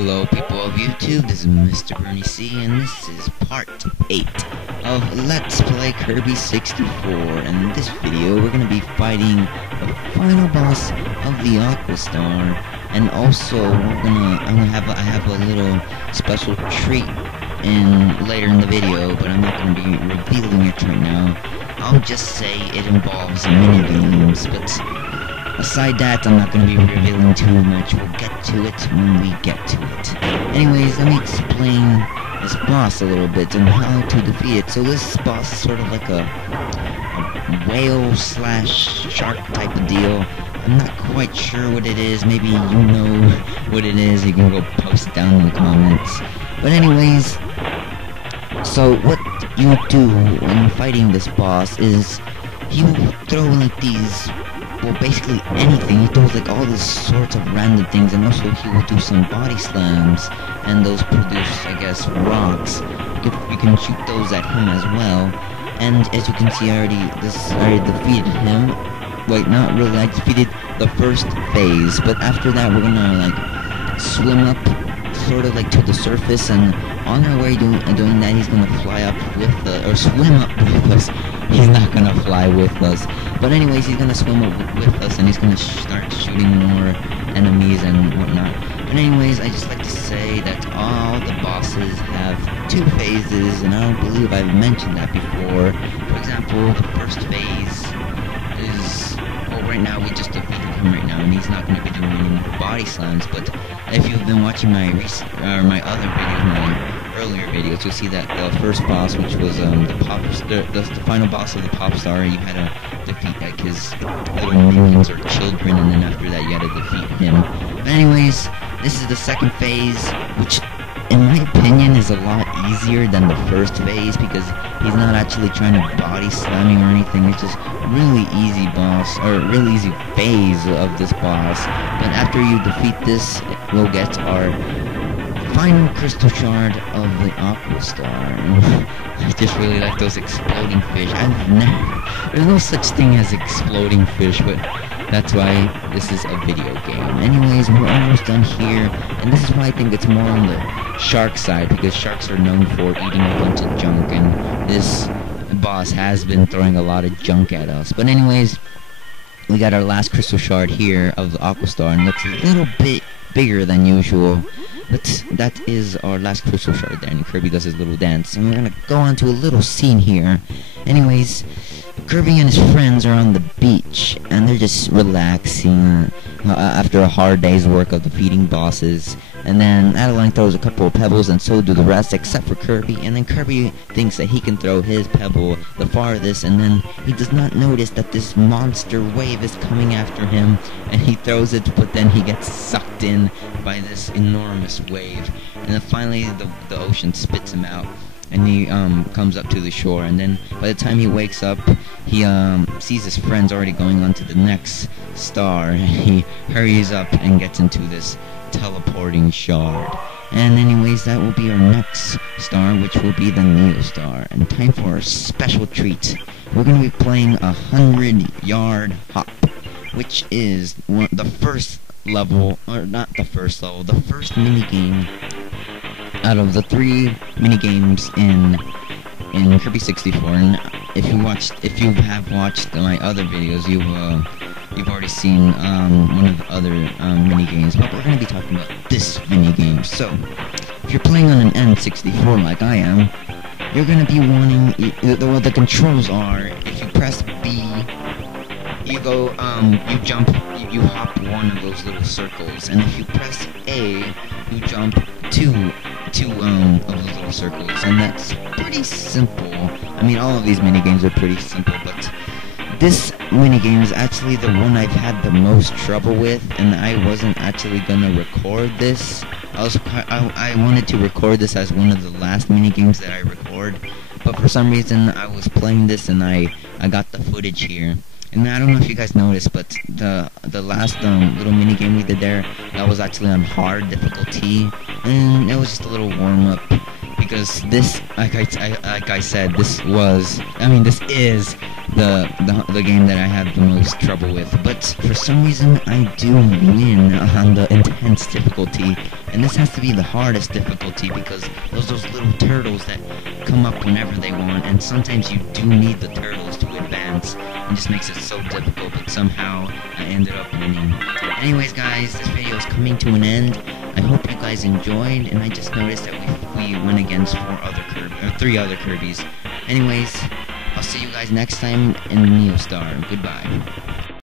Hello people of YouTube, this is Mr. Bernie C, and this is part 8 of Let's Play Kirby 64. And in this video, we're going to be fighting the final boss of the Aqua Star, and also I have a little special treat later in the video, but I'm not going to be revealing it right now. I'll just say it involves mini games, but aside that, I'm not going to be revealing too much. We'll get to it when we get to it. Anyways, let me explain this boss a little bit and how to defeat it. So this boss is sort of like a whale slash shark type of deal. I'm not quite sure what it is. Maybe you know what it is. You can go post it down in the comments. But anyways, so what you do when fighting this boss is he will throw like these, well, basically anything. He throws like all these sorts of random things, and also he will do some body slams, and those produce, I guess, rocks. You can shoot those at him as well. And as you can see, I already defeated him. Wait, not really. I defeated the first phase, but after that, we're gonna like swim up, sort of like to the surface, and on our way doing that, he's gonna fly up with or swim up with us. He's not gonna fly with us. But anyways, he's gonna swim up with us, and he's gonna start shooting more enemies and whatnot. But anyways, I just like to say that all the bosses have 2 phases, and I don't believe I've mentioned that before. For example, the first phase is, well, right now we just defeated him right now, and he's not gonna be doing any more body slams. But if you've been watching my other videos, my earlier videos, you'll see that the first boss, which was the final boss of the Pop Star, you had to defeat like his little minions or children, and then after that you had to defeat him. But anyways, this is the second phase, which in my opinion is a lot easier than the first phase, because he's not actually trying to body slamming or anything. It's just really easy boss, or really easy phase of this boss. But after you defeat this, we'll get our final Crystal Shard of the Aqua Star. I just really like those exploding fish. There's no such thing as exploding fish, but that's why this is a video game. Anyways, we're almost done here, and this is why I think it's more on the shark side, because sharks are known for eating a bunch of junk, and this boss has been throwing a lot of junk at us. But anyways, we got our last Crystal Shard here of the Aqua Star, and it looks a little bit bigger than usual. But that is our last Crystal Shard there, and Kirby does his little dance. And we're gonna go on to a little scene here. Anyways, Kirby and his friends are on the beach, and they're just relaxing after a hard day's work of defeating bosses. And then Adeline throws a couple of pebbles, and so do the rest, except for Kirby. And then Kirby thinks that he can throw his pebble the farthest, and then he does not notice that this monster wave is coming after him, and he throws it, but then he gets sucked in by this enormous wave. And then finally the ocean spits him out, and he comes up to the shore. And then by the time he wakes up, he sees his friends already going on to the next star, and he hurries up and gets into this teleporting shard. And anyways, that will be our next star, which will be the Neo Star. And time for a special treat. We're going to be playing 100-yard hop, which is the first level, or not the first level, the first minigame out of the 3 minigames in Kirby 64. And if you have watched my other videos, you've already seen one of the other minigames, but we're going to be talking about this minigame. So, if you're playing on an N64 like I am, you're going to be wanting, well, the controls are, if you press B, you go, you jump, you hop one of those little circles, and if you press A, you jump two of those little circles, and that's pretty simple. I mean, all of these minigames are pretty simple, but this minigame is actually the one I've had the most trouble with, and I wasn't actually gonna record this. I wanted to record this as one of the last minigames that I record, but for some reason I was playing this and I got the footage here. And I don't know if you guys noticed, but the last little minigame we did there, that was actually on hard difficulty, and it was just a little warm-up, because this, like I said, this is the game that I had the most trouble with. But for some reason, I do win on the intense difficulty, And this has to be the hardest difficulty because those little turtles that come up whenever they want, and sometimes you do need the turtles to advance. It just makes it so difficult, but somehow I ended up winning. Anyways guys, this video is coming to an end. I hope you guys enjoyed, and I just noticed that we went against 3 other Kirbys. Anyways, I'll see you guys next time in Neostar. Goodbye.